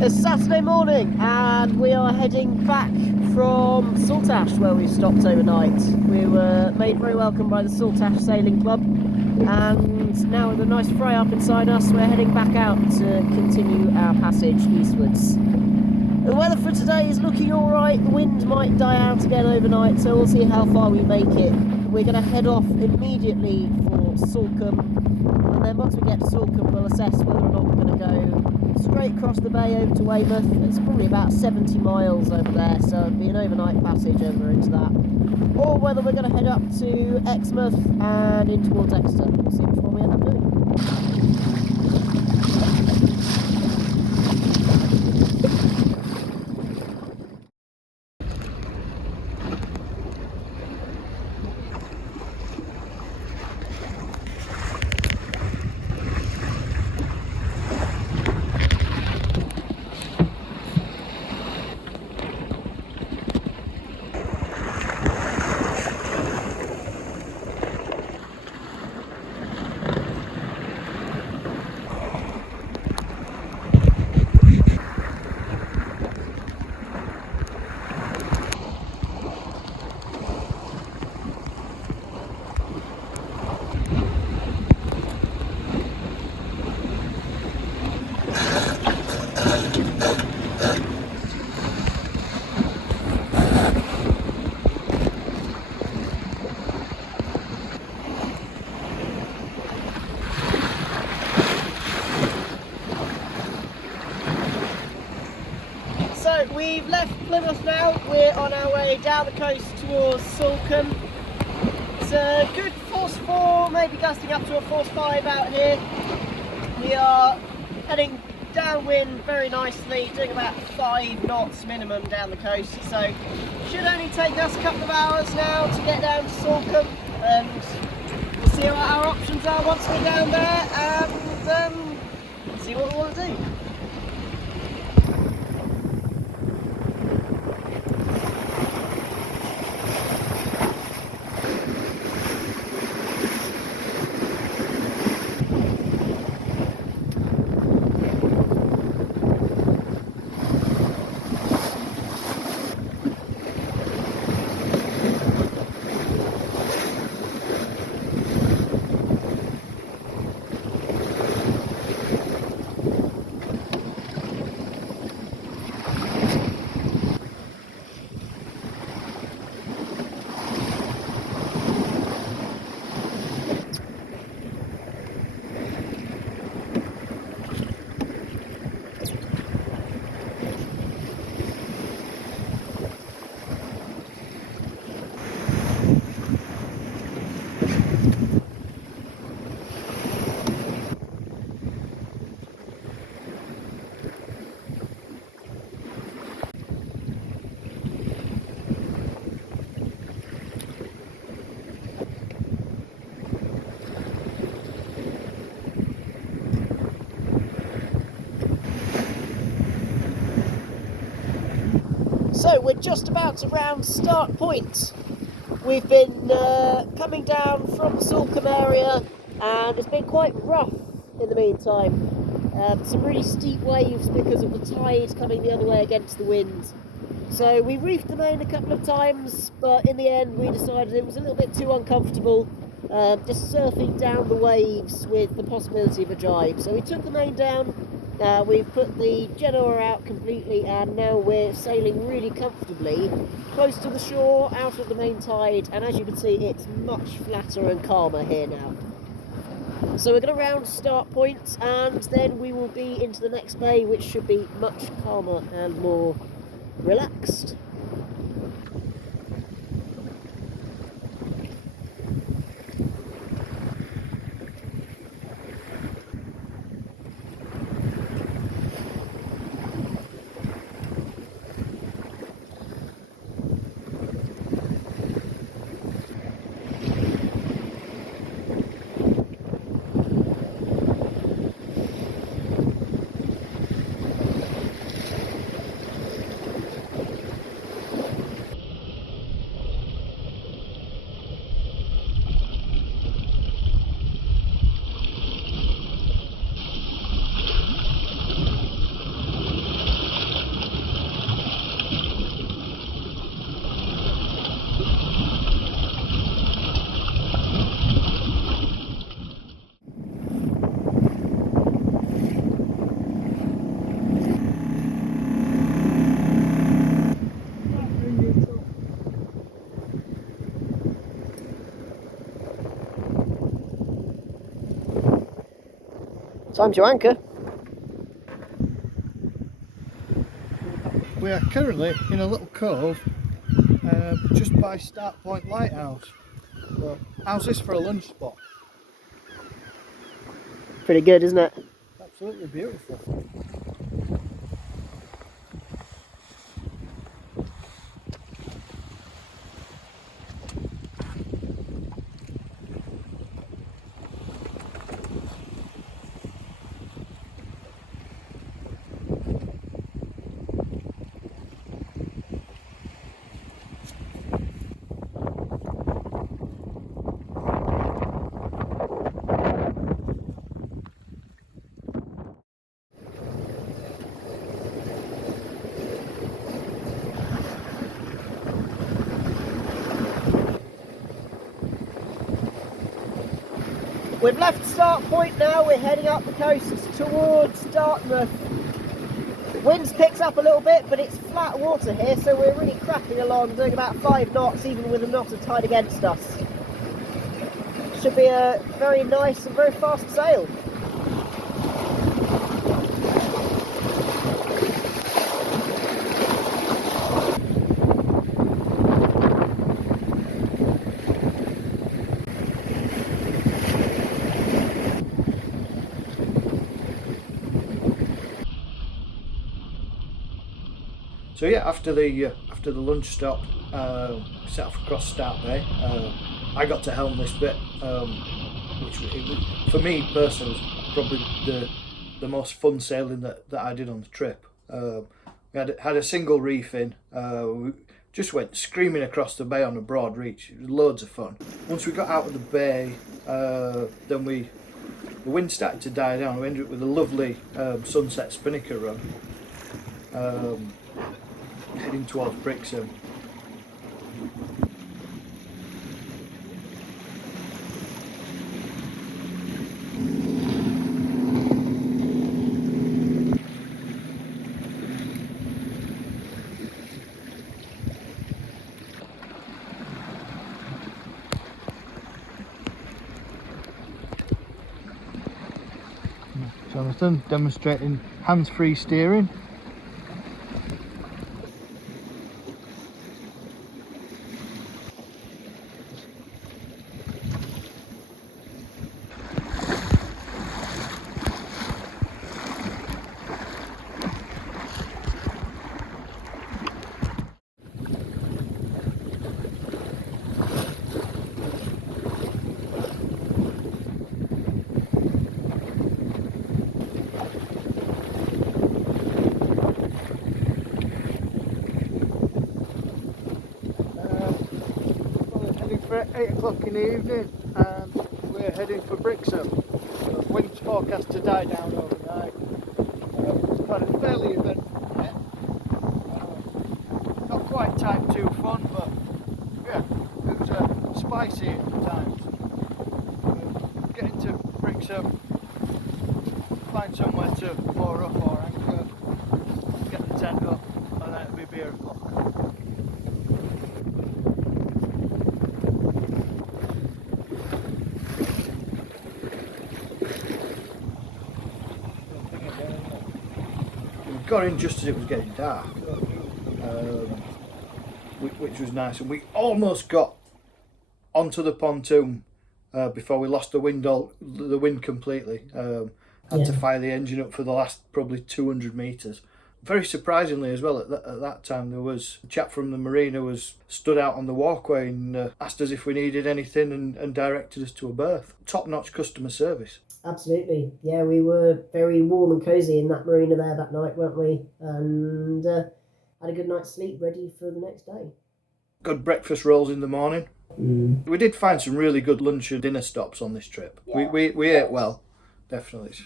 It's Saturday morning and we are heading back from Saltash where we stopped overnight. We were made very welcome by the Saltash Sailing Club and now with a nice fry up inside us we're heading back out to continue our passage eastwards. The weather for today is looking alright, the wind might die out again overnight so we'll see how far we make it. We're going to head off immediately for Salcombe and then once we get to Salcombe we'll assess whether or not we're going to go straight across the bay over to Weymouth. It's probably about 70 miles over there, so it'll be an overnight passage over into that. Or whether we're going to head up to Exmouth and in towards Exeter. We'll see which one we end up doing. We've left Plymouth now, we're on our way down the coast towards Salcombe. It's a good force 4, maybe gusting up to a force 5 out here. We are heading downwind very nicely, doing about 5 knots minimum down the coast, so should only take us a couple of hours now to get down to Salcombe, and we'll see what our options are once we're down there and see what we want to do. So we're just about to round start point. We've been coming down from the Salcombe area and it's been quite rough in the meantime. Some really steep waves because of the tide coming the other way against the wind. So we reefed the main a couple of times, but in the end we decided it was a little bit too uncomfortable just surfing down the waves with the possibility of a jibe. So we took the main down. We've put the genoa out completely and now we're sailing really comfortably close to the shore, out of the main tide, and as you can see it's much flatter and calmer here now. So we're going to round start point and then we will be into the next bay, which should be much calmer and more relaxed. Time to anchor. We are currently in a little cove just by Start Point Lighthouse. So, how's this for a lunch spot? Pretty good, isn't it? Absolutely beautiful. We've left Start Point now, we're heading up the coast towards Dartmouth. Wind's picked up a little bit, but it's flat water here, so we're really cracking along, doing about 5 knots, even with a knot of tide against us. Should be a very nice and very fast sail. So yeah, after the lunch stop, set off across Start Bay. I got to helm this bit, which for me personally was probably the most fun sailing that I did on the trip. We had a single reef in. We just went screaming across the bay on a broad reach. It was loads of fun. Once we got out of the bay, then the wind started to die down. We ended up with a lovely sunset spinnaker run. Heading towards Brixham. Jonathan demonstrating hands-free steering. For 8 o'clock in the evening, and we're heading for Brixham. The wind's forecast to die down overnight. We've had a fairly eventful day. Not quite type 2 fun, but yeah, it was spicy at times. Getting to Brixham, find somewhere to moor up or anchor, get the tent up, and then it'll be beer o'clock. Got in just as it was getting dark, which was nice, and we almost got onto the pontoon before we lost the wind completely. Had to fire the engine up for the last probably 200 metres. Very surprisingly as well, at that time there was a chap from the marina was stood out on the walkway and asked us if we needed anything and directed us to a berth. Top-notch customer service. Absolutely, yeah, we were very warm and cosy in that marina there that night, weren't we? And had a good night's sleep ready for the next day. Good breakfast rolls in the morning. We did find some really good lunch and dinner stops on this trip. Yeah. We ate well, definitely.